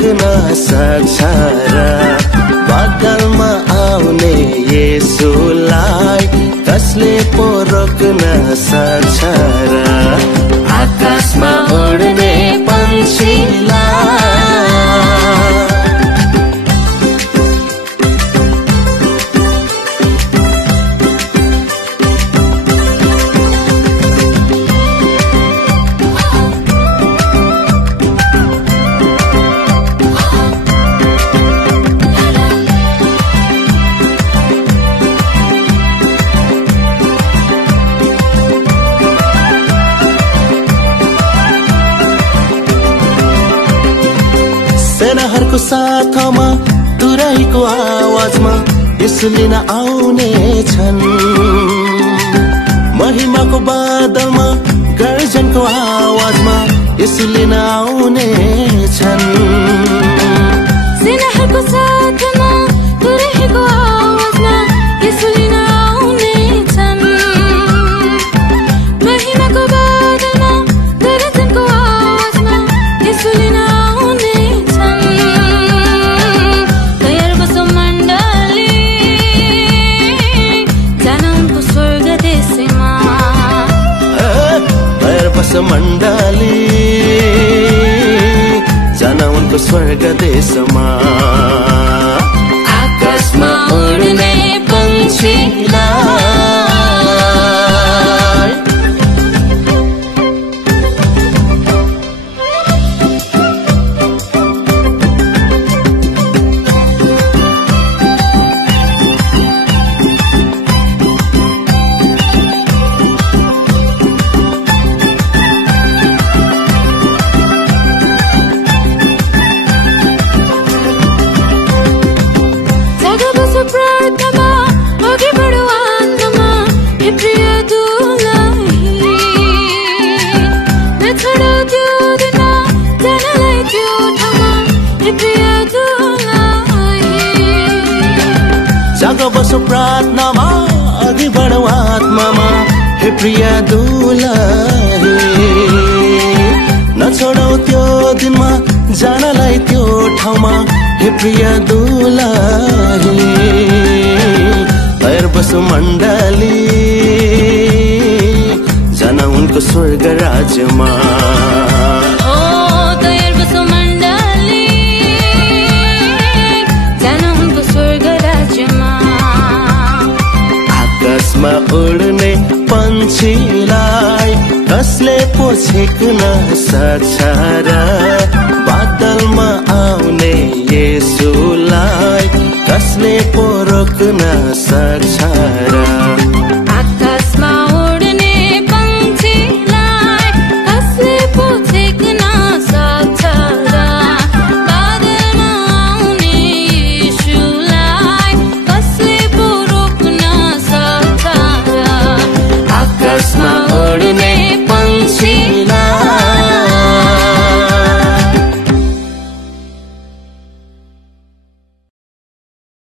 छेक्न सक्छ र बादलमा आउने येशूलाई कसले पो रोक्न सक्छ र आकाशमा उड्ने पन्छीलाई सेनाहरूको साथमा तुरैको आवाजमा यसो लिन आउने छन् महिमाको बादलमा गर्जनको आवाजमा यसो लिन आउने छन् सेनाहरूको साथमा तुरैको आवाजमा यसो लिन आउने छन् महिमाको बादलमा गर्जनको आवाजमा यसो लिन मण्डली जान उनको स्वर्ग देशमा आकाशमा उड्ने पन्छीलाई जाग बसो प्रार्थनामा अघि बढौ आत्मामा हे प्रिय दुलाही नछोडौ त्यो दिनमा जानलाई त्यो ठाउँमा हे प्रिय दुलाही तयार बसो मण्डली जान उनको स्वर्ग राज्यमा आकाशमा उड्ने पन्छीलाई कसले पो छेक्न सक्छ र बादलमा आउने